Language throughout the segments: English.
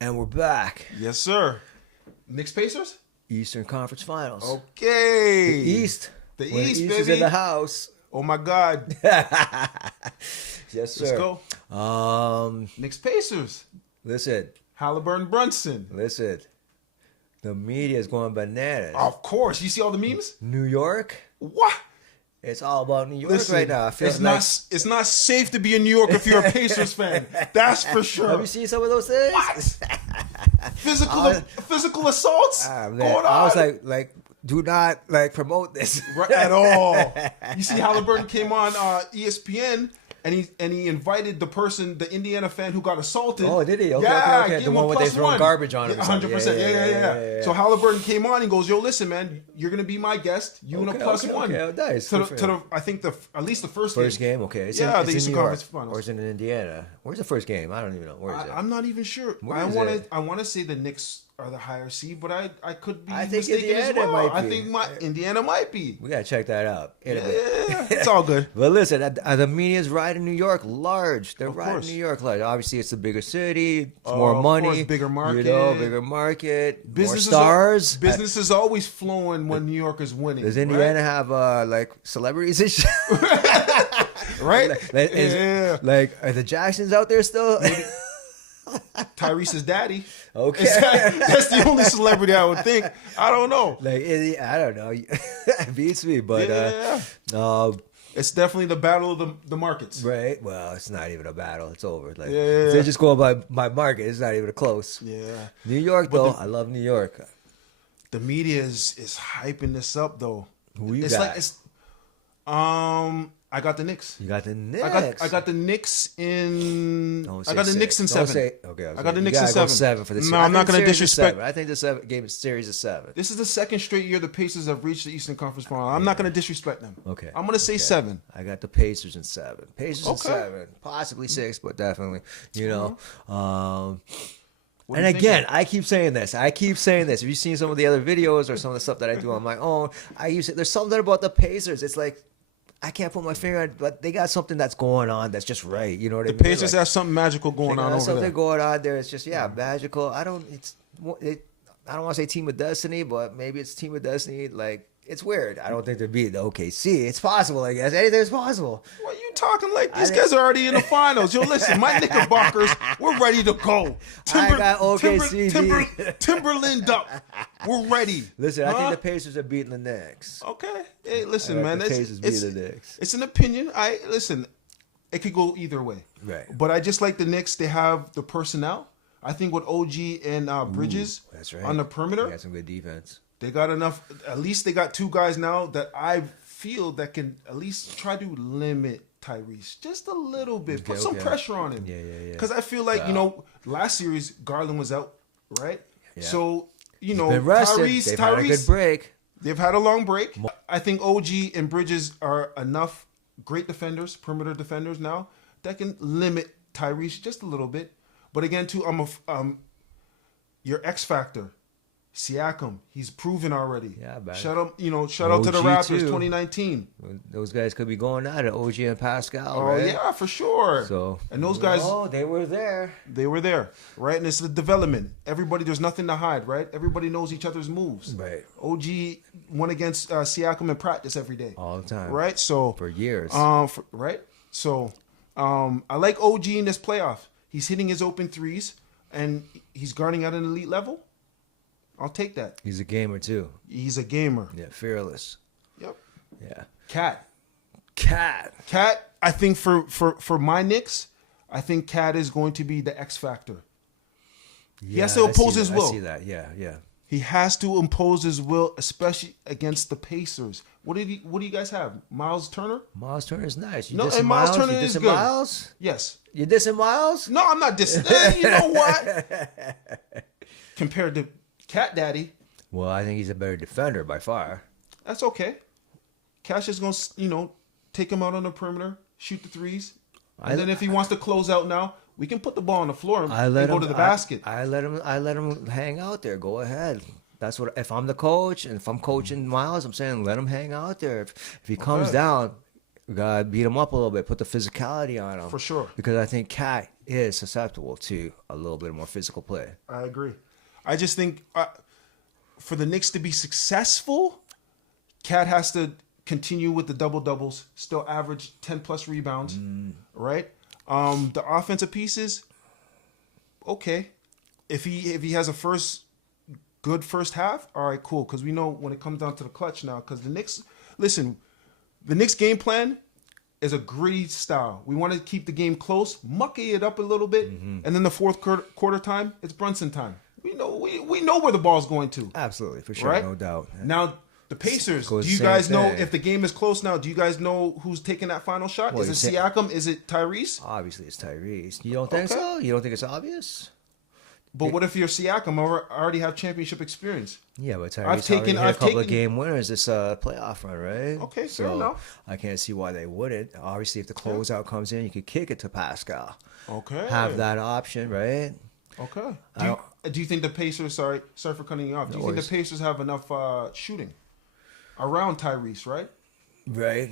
And we're back. Yes, sir. Knicks Pacers? Eastern Conference Finals. Okay. The East. The When East, East baby. is in the house. Oh, my God. Yes, sir. Let's go. Knicks Pacers. Listen. Halliburton Brunson. Listen. The media is going bananas. Of course. You see all the memes? New York? What? It's all about New York Listen, right now. I feel it's like... it's not safe to be in New York if you're a Pacers fan. That's for sure. Have you seen some of those things? What? Physical assaults going on. I was like, do not promote this Right, at all. You see, Halliburton came on ESPN. And he invited the Indiana fan who got assaulted. Oh, did he? Okay, yeah, okay. Gave The him one a where they throw +1. garbage on him. 100%. Yeah. So Halliburton came on and goes, "Yo, listen, man, you're gonna be my guest. You and a +1." Okay, nice. To the I think at least the first game. Okay. It's the Eastern New York, Conference Finals. or is it in Indiana? Where's the first game? I don't even know. Where is it? I'm not even sure. Where is it? I want to say the Knicks are the higher seed, but I could be I think mistaken as Indiana well. might I be. think Indiana might be. We gotta check that out. Yeah, it's all good. But listen, the media's riding New York large. They're Of riding course. New York large. Obviously, it's a bigger city, it's more money, Of course, bigger market. bigger market, Business more stars. Business is always flowing when New York is winning. Does Indiana right? have celebrities and shit? Right? Are the Jacksons out there still? Tyrese's daddy. Okay. That's the only celebrity I would think. I don't know. I don't know. It beats me, but it's definitely the battle of the markets. right. Well, it's not even a battle. It's over. If Yeah. they're just going by market, it's not even close. Yeah. New York, But though, I love New York. The media is hyping this up though. Who you it's got? like I got the Knicks. You got the Knicks. I got the Knicks in. Don't I got the say Knicks in Don't 7. say- okay, I got the you Knicks in gotta go 7. for the No, series. I'm not I think going to the series is disrespect. 7. I think the game series is 7. This is the second straight year the Pacers have reached the Eastern Conference Final. I'm not going to disrespect them. Okay. I'm going to say 7. I got the Pacers in 7. Pacers in Okay. 7. Possibly 6, but definitely, you know. What And do you again, think? I keep saying this. If you've seen some of the other videos or some of the stuff that I do on my own, there's something about the Pacers. It's like, I can't put my finger on it, but they got something that's going on that's just right. You know what I The mean? Pacers have something magical going on over something there. going on there. It's just magical. I don't want to say team of destiny, but maybe it's team of destiny. It's weird. I don't think they'd beat the OKC. It's possible, I guess. Anything's possible. What you talking like? These guys are already in the finals. Yo, listen, my Knickerbockers, we're ready to go. I got OKC. Timberland up. We're ready. Listen, I think the Pacers are beating the Knicks. Okay. Hey, listen, I man. like the Pacers beating the Knicks. It's an opinion. Listen. It could go either way. Right. But I just like the Knicks. They have the personnel. I think with OG and Bridges that's right. on the perimeter, They got some good defense. they got enough. At least they got 2 guys now that I feel that can at least try to limit Tyrese just a little bit. Put some pressure on him. Yeah. Because I feel like, last series Garland was out, right? Yeah. So, Been rested. They've had a good break. They've had a long break. I think OG and Bridges are enough great defenders, perimeter defenders now, that can limit Tyrese just a little bit. But again, too, your X factor, Siakam, he's proven already. Yeah, man. Shout out to the OG Raptors, too. 2019. Those guys could be going at it, OG and Pascal. Oh right? yeah, for sure. So and those guys, they were there. they were there, right? And it's the development. Everybody, there's nothing to hide, right? Everybody knows each other's moves. Right. OG went against Siakam in practice every day, All the time. right? So For years. right. So I like OG in this playoff. He's hitting his open threes, and he's guarding at an elite level. I'll take that. He's a gamer too. He's a gamer. Yeah, fearless. Yep. Yeah. Cat. Cat. I think for my Knicks, I think Cat is going to be the X factor. He has to oppose his will. I see that. Yeah. He has to impose his will, especially against the Pacers. What do you guys have? Miles Turner? Miles Turner's nice. You No, dissing and Miles Turner You is dissing good. Miles? Yes. You dissing Miles? No, I'm not dissing. You know what? Compared to Cat Daddy, Well, I think he's a better defender by far. that's okay. Cash is going to, take him out on the perimeter, shoot the threes. And then if he wants to close out now, we can put the ball on the floor and go to the basket. I let him hang out there. Go ahead. That's what, if I'm the coach and if I'm coaching Miles, I'm saying let him hang out there. If he comes down, We gotta beat him up a little bit, put the physicality on him. For sure. Because I think Cat is susceptible to a little bit more physical play. I agree. I just think for the Knicks to be successful, Cat has to continue with the double-doubles, still average 10-plus rebounds, right? The offensive pieces, okay. If he has a good first half, all right, cool. Because we know when it comes down to the clutch now, because the Knicks, listen, the Knicks game plan is a gritty style. We want to keep the game close, mucky it up a little bit, and then the fourth quarter time, it's Brunson time. We know where the ball's going to. Absolutely, for sure, right? no doubt. Now, the Pacers, do Goes you same guys know thing. if the game is close now? Do you guys know who's taking that final shot? Well, Is it Siakam? Is it Tyrese? Obviously, it's Tyrese. You don't think Okay. so? You don't think it's obvious? But what if you're Siakam? I already have championship experience. Yeah, but Tyrese I've taken- already had a couple of taken- game winners this playoff run, right? Okay, fair enough. I can't see why they wouldn't. Obviously, if the closeout comes in, you could kick it to Pascal. Okay. Have that option, right? Okay. I Do you think the Pacers? Sorry for cutting you off. Do you think worries. the Pacers have enough shooting around Tyrese? Right. Right.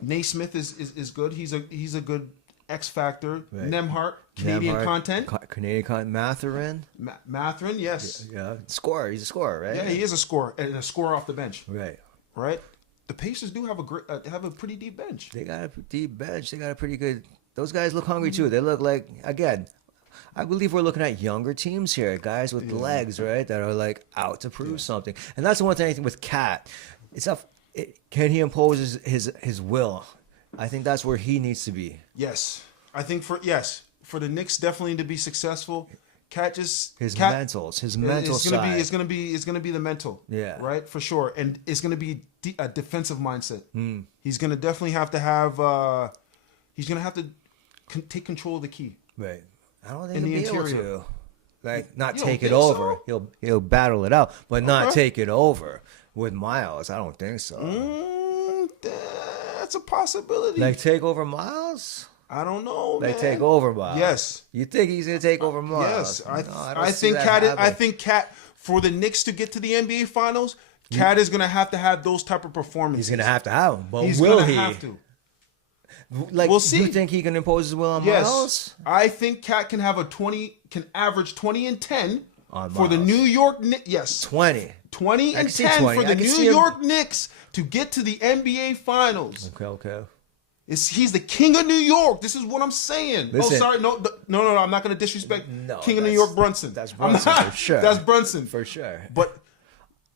Naismith is good. He's a good X factor. Right. Nemhart, Canadian Nemhart, content. Canadian content. Mathurin. Matherin, yes. Yeah, scorer. He's a scorer, right? Yeah, he is a scorer and a scorer off the bench. Right. Right. The Pacers do have a pretty deep bench. They got a deep bench. They got a pretty good. Those guys look hungry too. They look like, again, I believe we're looking at younger teams here, guys with legs, right, that are like out to prove something. And that's the one thing with Cat. It's not. Can he impose his will? I think that's where he needs to be. Yes, I think for the Knicks definitely to be successful. His His mental side. It's gonna be the mental. Yeah. Right, for sure, and it's gonna be a defensive mindset. He's gonna definitely have to have. He's gonna have to take control of the key. Right. I don't think In he'll the be able interior. to. Like, not You don't take it think over. so? He'll battle it out, but not Okay. take it over with Miles. I don't think so. That's a possibility. Like, take over Miles? I don't know. Like, man. take over Miles? Yes. You think he's gonna take over Miles? Yes, No, don't I see think that Cat. I happening. think Cat for the Knicks to get to the NBA Finals. Cat is gonna have to have those type of performances. He's gonna have to have him, but He's will gonna he? have to. Like, We'll do see. you think he can impose his will on Yes, Miles? I think Cat can average 20 and 10 On for the Miles. New York Knicks. Yes, 20. 20 I and can see 10 20. for I the can New see him. York Knicks to get to the NBA Finals. Okay. He's the king of New York. This is what I'm saying. Listen. Oh, sorry, no. I'm not going to disrespect No, King of New that's- York Brunson. that's I'm Brunson not- for sure. That's Brunson For sure. But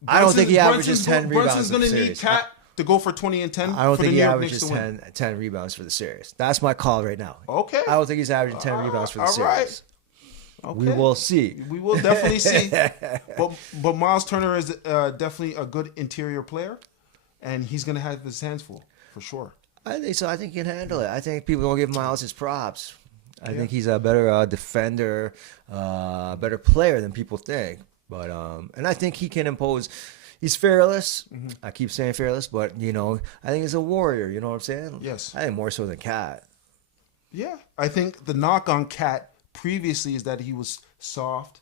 I don't think he averages 10 rebounds Brunson's in going the to need series. Cat to go for 20 and 10 I don't for think the he New York averages Knicks to win. 10 rebounds for the series. That's my call right now. Okay. I don't think he's averaging 10 rebounds for the all series. right. Okay. We will see. We will definitely see. But Miles Turner is definitely a good interior player, and he's going to have his hands full for sure. I think so. I think he can handle it. I think people don't give Miles his props. I think he's a better defender, better player than people think. But and I think he can impose. He's fearless. I keep saying fearless, but I think he's a warrior. You know what I'm saying? Yes. I think more so than Cat. Yeah, I think the knock on Cat previously is that he was soft.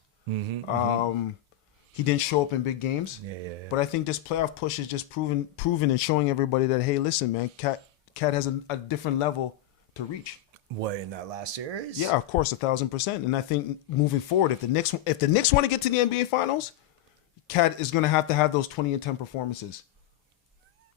He didn't show up in big games. Yeah. But I think this playoff push is just proving and showing everybody that, hey, listen, man, Cat has a different level to reach. What, in that last series? Yeah, of course, 1,000%. And I think moving forward, if the Knicks want to get to the NBA Finals, Cat is going to have those 20 and 10 performances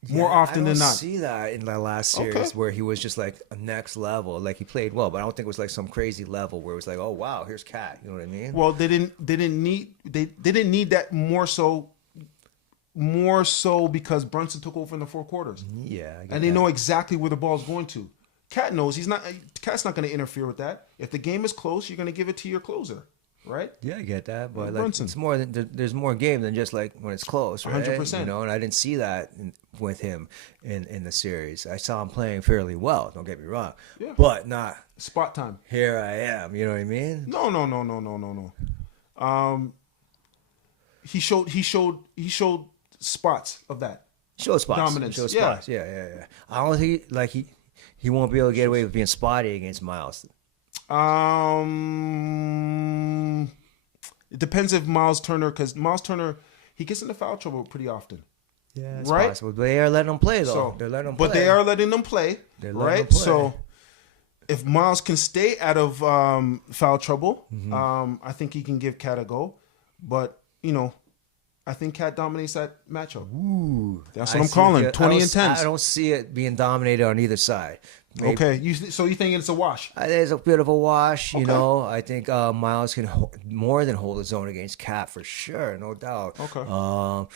more often than I not. don't see that in that last series Okay. where he was just like a next level. Like, he played well, but I don't think it was like some crazy level where it was like, oh wow, here's Cat. You know what I mean? Well, they didn't need that more so because Brunson took over in the four quarters. Yeah, I get And they that. know exactly where the ball's going to. Cat knows Cat's not going to interfere with that. If the game is close, you're going to give it to your closer, right? Yeah, I get that, but like, Brunson. it's more than there's more game than just like when it's close, right? 100%. And I didn't see that with him in the series. I saw him playing fairly well. Don't get me wrong, Yeah. but not Spot time. here. I am. You know what I mean? No. He showed spots of that. Show spots. Dominance, Show yeah. spots. Yeah. I don't think he won't be able to get away with being spotty against Miles. It depends if Miles Turner, because Miles Turner, he gets into foul trouble pretty often. Yeah, it's right? possible. But they are letting them play, though. So, They're letting them play. But they are letting them play, They're letting right? them play. So if Miles can stay out of foul trouble, I think he can give Cat a go. But, I think Cat dominates that matchup. Ooh. That's what I'm calling. 20 and 10. I don't see it being dominated on either side. Maybe. Okay. So you think it's a wash? I think it's a bit of a wash, you know. I think Miles can more than hold his own against Cat for sure, no doubt. Okay.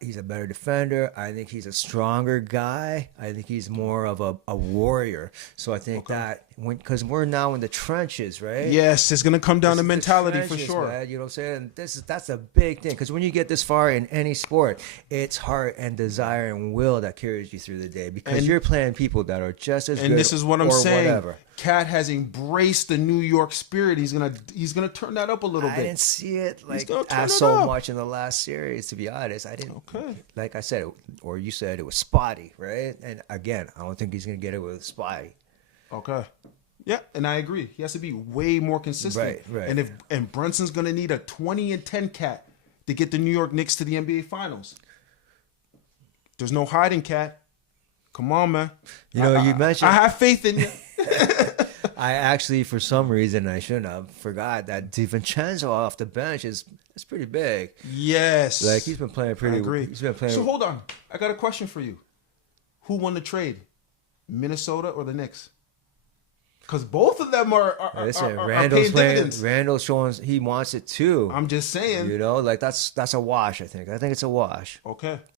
He's a better defender. I think he's a stronger guy. I think he's more of a warrior. So I think that because we're now in the trenches, right? Yes, it's gonna come down to mentality for trenches, sure. Man, you know what I'm saying? That's a big thing because when you get this far in any sport, it's heart and desire and will that carries you through the day because you're playing people that are just as good. And this is what I'm saying. Whatever. Cat has embraced the New York spirit. He's gonna turn that up a little bit. I didn't see it turn so it up. much in the last series. To be honest, I didn't. Okay. Like I said, or you said, it was spotty, right? And again, I don't think he's gonna get it with spotty. Okay. Yeah, and I agree. He has to be way more consistent. Right. And Brunson's gonna need a 20 and 10 Cat to get the New York Knicks to the NBA Finals. There's no hiding, Cat. Come on, man. You mentioned I have faith in you. I actually, for some reason, I shouldn't have forgot that DiVincenzo off the bench is pretty big. Yes. Like he's been playing pretty. I agree. He's been playing. So hold on. I got a question for you. Who won the trade? Minnesota or the Knicks? Because both of them are Randall's paying dividends. Randall's showing he wants it too. I'm just saying. Like that's a wash. I think it's a wash. Okay.